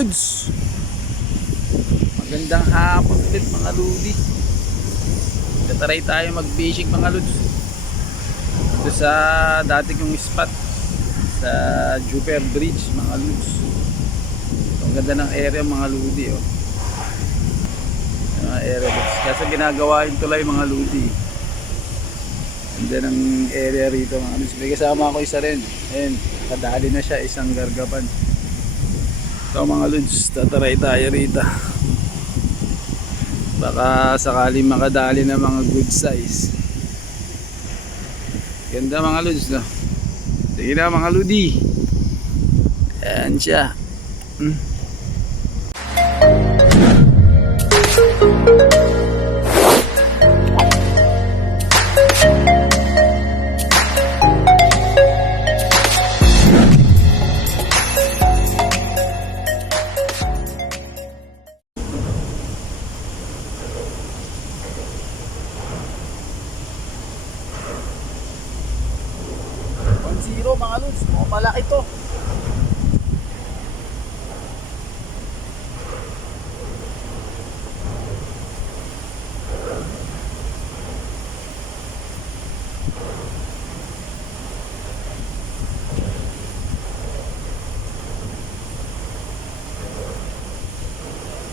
lods. Magandang hapon ulit mga lodi. Tataray tayo mag-fishing mga lods. Ito sa dati kong spot sa Jupiter Bridge mga lods. Ang ganda ng area mga lodi oh. Mga area lods. Kasi ginagawa yung tulay mga lodi. Ganda ng area rito mga lods. May kasama ako isa rin. Ayan, kadali na siya, isang gargapan. So mga lods, tataray tayo rito. Baka sakaling makadali na mga good size. Ganda mga lods no? Sige na mga lodi. Ayan siya. Zero mga lods, malaki to.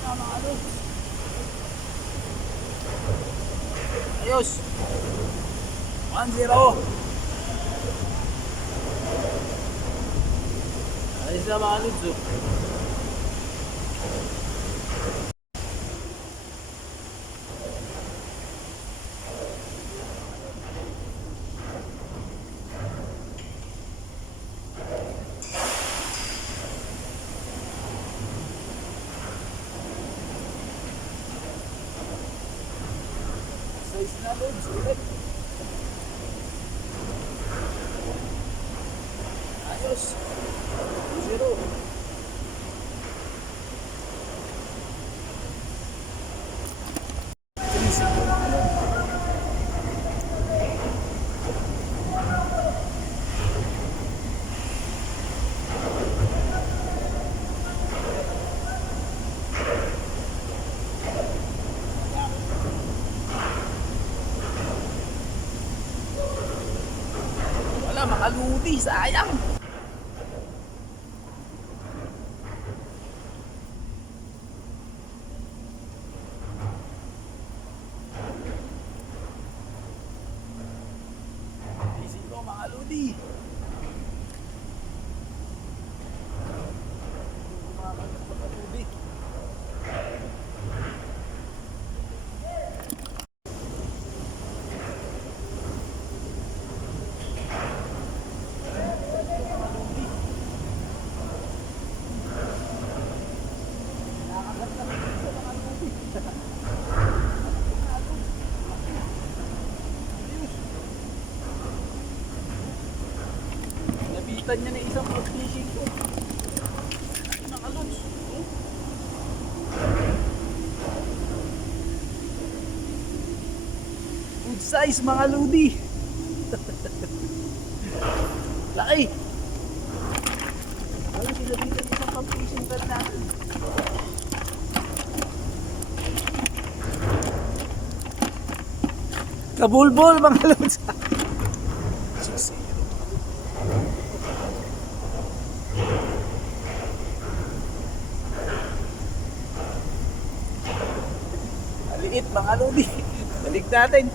Mga lods. Ayos. 1-0. Ayos na mga lods oh. Ayos na lods ulit. Ayos. 0. Wala makaludi, sayang. Mga lodi. Nabitan niya na isang mag-fishing ko. Mga lods. Good size mga lodi. Laki. Ayun, sinabitan isang mag-fishing rod natin. Kabulbol mga lods. Maliit mga lodi. Balik natin.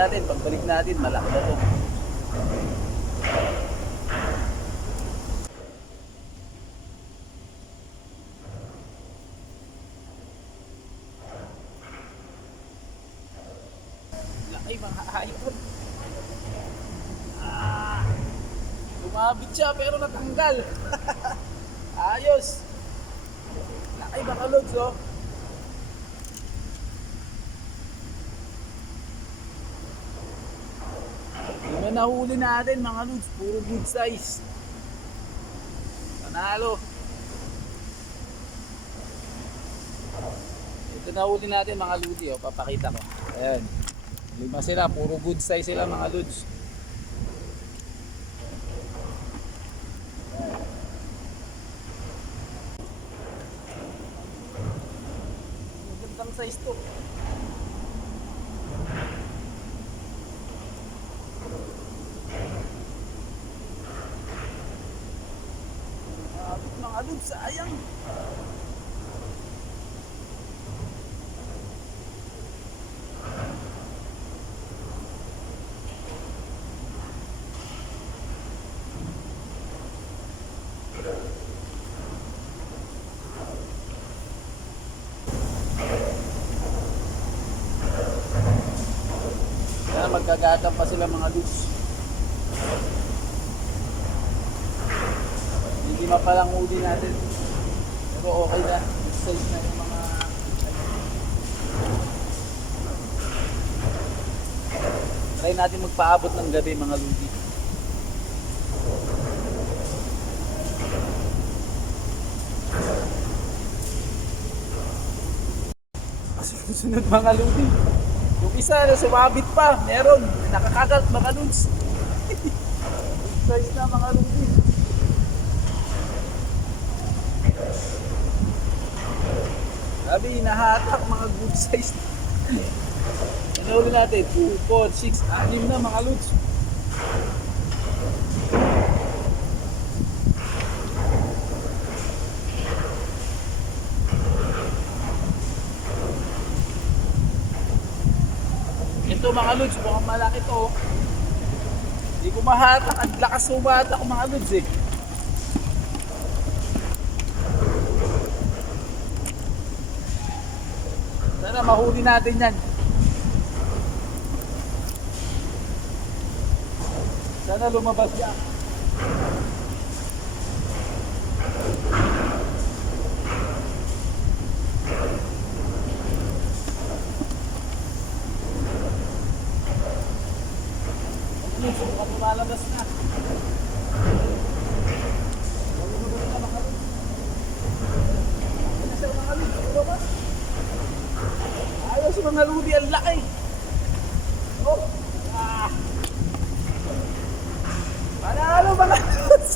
Pagbalik natin, malaki na to. Laki mga hayop. Lumabit siya pero natanggal. Ayos. Laki mga lods oh. Yung na nahuli natin mga lods, puro good size. Panalo. Ito nahuli natin mga lodi oh, papakita ko. Ayan. 5 sila, puro good size sila mga lods. size to. Mga lods, sayang. Magkagatan pa sila mga lods. Hindi mapalang uli natin. Pero okay na. Size na yung mga try natin magpaabot ng gabi mga lodi. Sunod mga lodi. Yung isa na sumabit pa, meron, nakakagat mga lods. Size na mga lodi. Sabi, nahatak mga good size. Ano ulit natin? 2, 4, 6, 6 na mga lods. Ito mga lods, mukhang malaki to. Hindi ko mahatak, ang lakas sumatak mga lods eh. Sana mahuli natin yan. Sana lumabas yan. Subukan lumalabas na. Ayos sa mga ludi, ang laki. Oh. Panalo mga lods.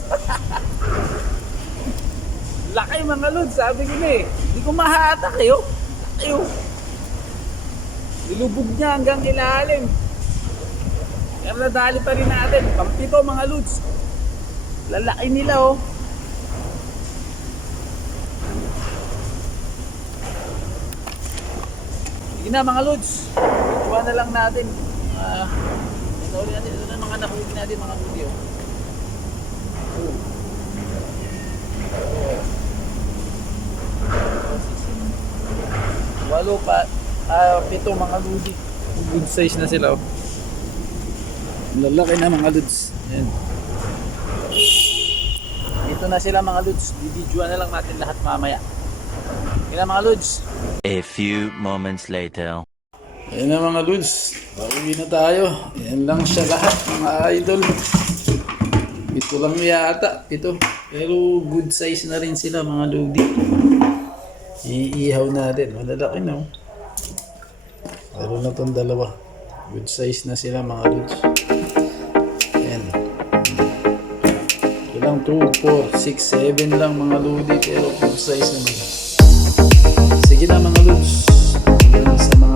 Laki mga lods, sabi ko na eh. Hindi ko mahatak eh. Laki oh. Nilubog niya hanggang ilalim. Pero nadali pa rin natin. Pampito mga lods. Lalaki nila oh. Sige na mga lods. Ikuha na lang natin. Ito natin. Ito na mga nahuli natin mga lodi oh. Walo pa. 7 mga lodi. Good size na sila oh. Lalaki na mga lods. Ayan. Dito na sila mga lods. Bibidyoan na lang natin lahat mamaya. Ayan na mga lods. A few moments later. Ayan na mga lods. Pauwi na tayo. Ayan lang siya lahat mga idol. Ito lang yata. Ito. Pero good size na rin sila mga lodi. Iihaw natin. Malalaki na oh. Pero na itong dalawa. Good size na sila mga lods. Lang 2, 4, 6, 7 lang mga lodi pero full size naman. Sige na mga lods. Hanggang sa mga